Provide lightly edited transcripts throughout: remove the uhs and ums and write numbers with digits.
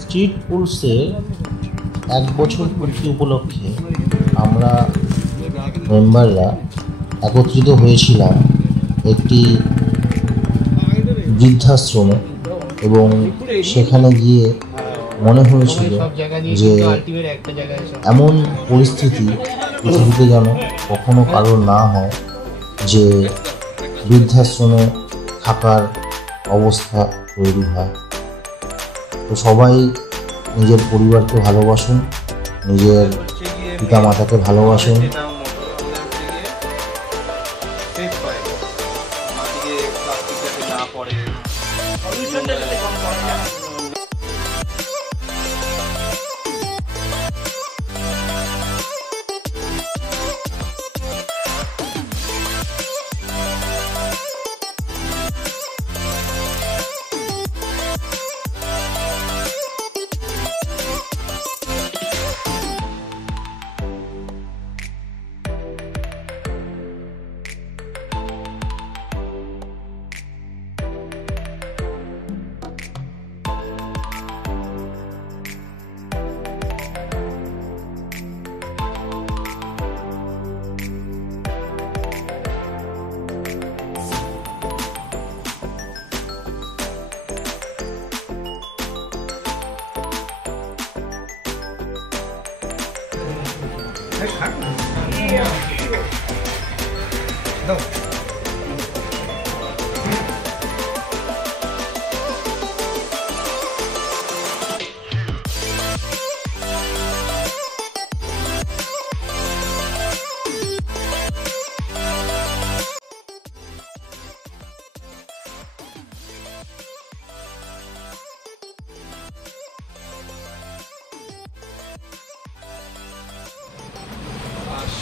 Street পুলসের 1 বছর পূর্তি উপলক্ষে আমরা মেম্বাররা একত্রিত হয়েছিলাম একটি বৃদ্ধাশ্রমে, এবং সেখানে গিয়ে মনে হয়েছিল যে এমন পরিস্থিতি পৃথিবীতে যেন কখনো কারোর না হয় যে বৃদ্ধাশ্রমে থাকার অবস্থা তৈরি হয়। তো সবাই নিজের পরিবারকে ভালোবাসুন, নিজের পিতা মাতাকে ভালোবাসুন।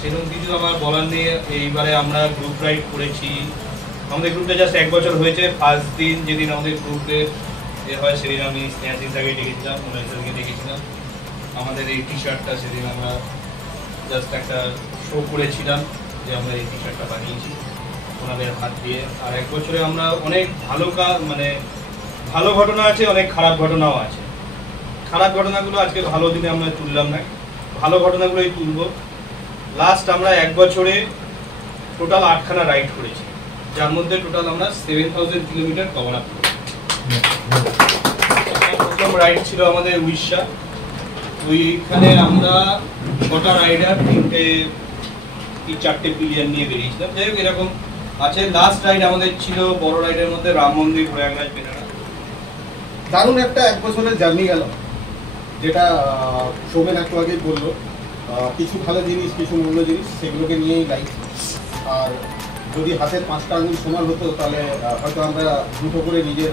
সেরকম কিছু আমার বলার নেই। এইবারে আমরা গ্রুপ রাইড করেছি। আমাদের গ্রুপটা জাস্ট 1 বছর হয়েছে। ফার্স্ট দিন যেদিন আমাদের গ্রুপে হয় সেদিন আমি স্নেহাশিসাকে ডেকেছিলাম, ওনাকে ডেকেছিলাম। আমাদের এই টি শার্টটা সেদিন আমরা জাস্ট একটা শো করেছিলাম যে আমরা এই টি শার্টটা বানিয়েছি ওনাদের হাত দিয়ে। আর 1 বছরে আমরা অনেক ভালো ঘটনা আছে, অনেক খারাপ ঘটনাও আছে। খারাপ ঘটনাগুলো আজকে ভালো দিনে আমরা তুললাম না, ভালো ঘটনাগুলোই তুলব। লাস্ট আমরা 1 বছরে টোটাল 8খানা রাইড করেছি, যার মধ্যে টোটাল আমরা 7000 কিলোমিটার কভার আপ করেছি। প্রথম রাইড ছিল আমাদের উড়িষ্যা। ওইখানে আমরা 6টা রাইডার 3-4টে প্লেয়ার নিয়ে বেরিয়েছিলাম। যাই হোক এরকম আছে। লাস্ট রাইড আমাদের ছিল বড় রাইডের মধ্যে রাম মন্দির, প্রয়াগরাজ, বেনারস। দারুণ একটা 1 বছরের জার্নি গেল, যেটা শোভন একটু আগেই বললো। কিছু ভালো জিনিস, কিছু মূল্য জিনিস, সেগুলোকে নিয়েই লাইফ। আর যদি হাতের 5টা আঙুল সমান হতো তাহলে হয়তো আমরা দুটো করে নিজের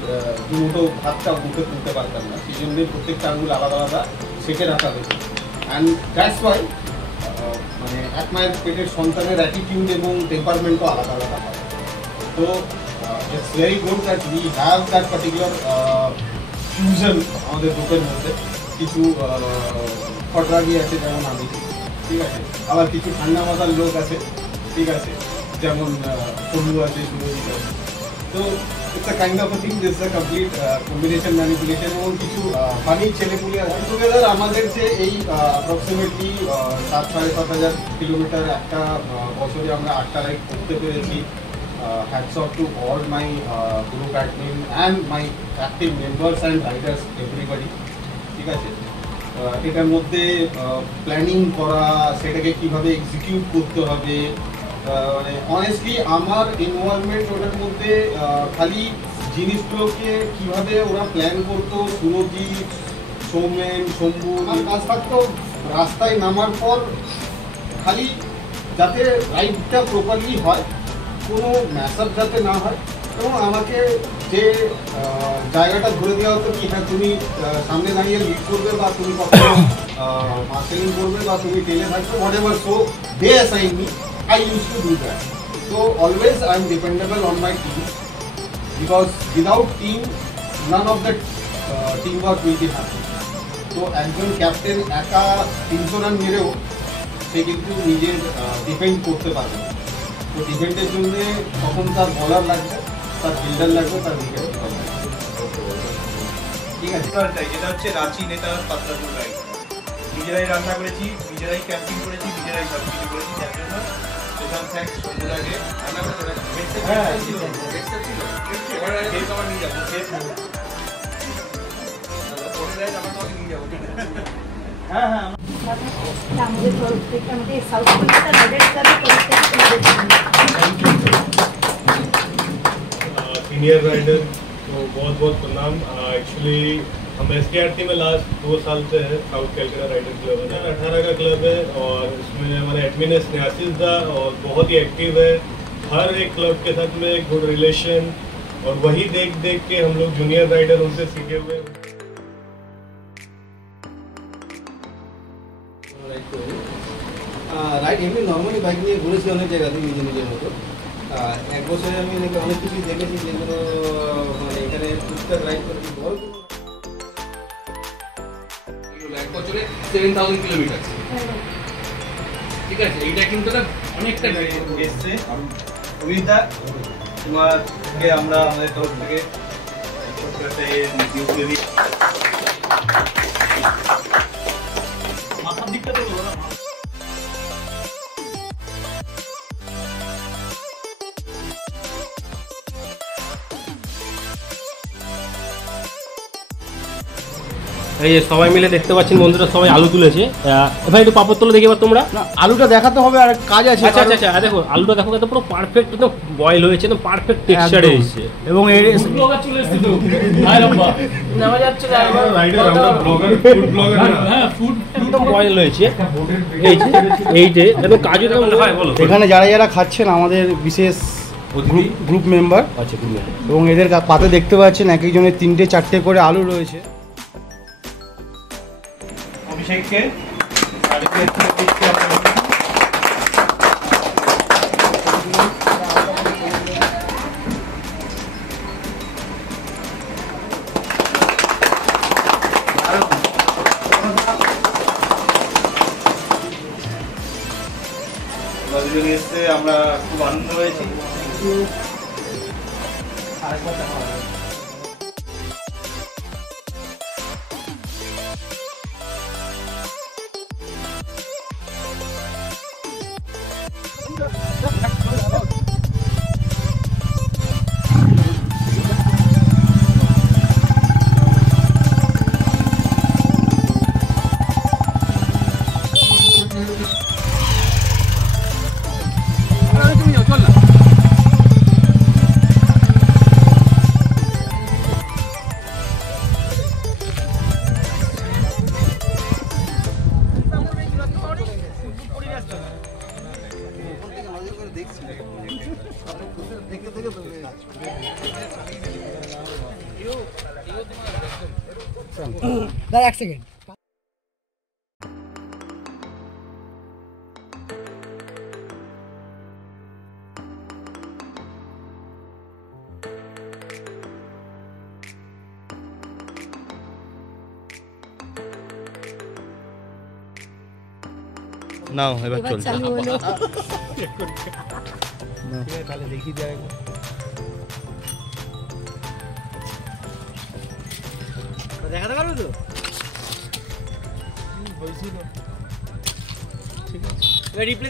দুটো ভাতটা মুখে তুলতে পারতাম না। সেই জন্যই প্রত্যেকটা আঙুল আলাদা আলাদা সেটে রাখা হয়েছে। অ্যান্ড দ্যাটস ওয়াই মানে এক মায়ের পেটের সন্তানের অ্যাটিটিউড এবং টেম্পারমেন্টও আলাদা আলাদা হয়। তো it's very good that we have that particular fusion আমাদের গ্রুপের মধ্যে। কিছু ফটরাগি আছে যেমন আমি, ঠিক আছে, আবার কিছু ঠান্ডা মাথার লোক আছে, ঠিক আছে, যেমন সরু আছে, সুরজিৎ আছে। তো it's a kind of a thing, this a complete combination manipulation. এবং কিছু ফানি ছেলেপুলে আছে টুগেদার। আমাদের যে এই অ্যাপ্রক্সিমেটলি 7,500 কিলোমিটার একটা বছরে আমরা 8টা রাইড করতে পেরেছি। hats off to all my group admin and my active members and riders, everybody, ঠিক আছে। এটার মধ্যে প্ল্যানিং করা, সেটাকে কিভাবে এক্সিকিউট করতে হবে, মানে অনেস্টলি আমার ইনভলভমেন্ট ওটার মধ্যে খালি জিনিসগুলোকে কিভাবে ওরা প্ল্যান করতো, সুরজিৎ, সৌমেন, শম্ভু, কাজ থাকতো। রাস্তায় নামার পর খালি যাতে রাইডটা প্রপারলি হয়, কোনো ম্যাসআপ যাতে না হয়, এবং আমাকে যে জায়গাটা ধরে দেওয়া হতো কি হ্যাঁ তুমি সামনে দাঁড়িয়ে লিড করবে, বা তুমি কখনো মার্কেলিং করবে, বা তুমি টেলে থাকবে, whatever. So they assign me, I used to do that. So always I am dependable on my team, because without team none of the teamwork will be happen. So একজন ক্যাপ্টেন একা 300 run মেরেও সে কিন্তু নিজের defend করতে পারবে। তো ডিফেন্ডের জন্য তখন তার বলার লাগবে, তার ফিল্ডার লাগবে, তার উইকেট লাগবে। আছে যেটা হচ্ছে রাঁচি নেতা পাতলাপুর রাইড। নিজেরাই রান্না করেছি, নিজেরাই ক্যাম্পিং করেছি, নিজেরাই সব কিছু করেছি। যার জন্য স্পেশাল থ্যাঙ্কস বন্ধুরাকে। হ্যাঁ হ্যাঁ আমাদের তরফ থেকে আমাদের সাউথ কলকাতা রাইডার ক্লাবের তরফ থেকে তোমাদের सीनियर राइडर को बहुत बहुत प्रणाम। एक्चुअली हम SKRT में लास्ट 2 साल से है, साउथ कैलकाटा राइडर क्लब है, 18 का क्लब है और इसमें हमारे एडमिन है स्नेहासिस दा और बहुत ही एक्टिव है। हर एक क्लब के साथ में गुड रिलेशन और वही देख देख के हम लोग जूनियर राइडर उनसे सीखे हुए। রাইড এমনি নর্মালি বাইক নিয়ে ঘুরেছি অনেক জায়গাতে নিজের মতো। এক বছরে আমি অনেক কিছুই দেখেছি যেগুলো মানে এখানে টুকটাক রাইড করেছি। বড় এক বছরে 7000 কিলোমিটার, ঠিক আছে, এইটা কিন্তু অনেকটা এসছে। অভিজিৎদা, তোমাকে আমরা আমাদের তরফ থেকে ছোট্ট একটা গিফট দিয়ে দিই। মাথার দিকটা তো বলো না। এই যে সবাই মিলে দেখতে পাচ্ছেন বন্ধুরা, সবাই আলু তুলেছে। ভাই একটু পাপড় তোলো দেখি এবার তোমরা। না, আলুটা দেখাতে হবে আর কাজ আছে। আচ্ছা আচ্ছা আচ্ছা, দেখো আলুটা দেখো কত পুরো পারফেক্ট, একদম বয়েল হয়েছে, একদম পারফেক্ট টেক্সচারে এসেছে। এবং এর ব্লগার চলে এসেছে তো হাই লম্বা নেওয়া যাচ্ছে না राइडर আমরা ব্লগার, ফুড ব্লগার। হ্যাঁ ফুড একদম বয়েল হয়েছে। এই যে একদম কাজু একদম হয়। বলো এখানে যারা যারা খাচ্ছেন আমাদের বিশেষ গ্রুপ মেম্বার। আচ্ছা তুমি এবং এদের পাতে দেখতে পাচ্ছেন এক একজনের 3টে 4টে করে আলু রয়েছে। অভিষেককে সার্টিফিকেট দিচ্ছি আপনাদের। দুজন এসছে, আমরা খুব আনন্দ হয়েছি। এক সেকেন্ড। নাও এবার এবার চালু হলো। তাহলে দেখি দেয় দেখাতে পারবে তো? হয়েছিল ঠিক আছে।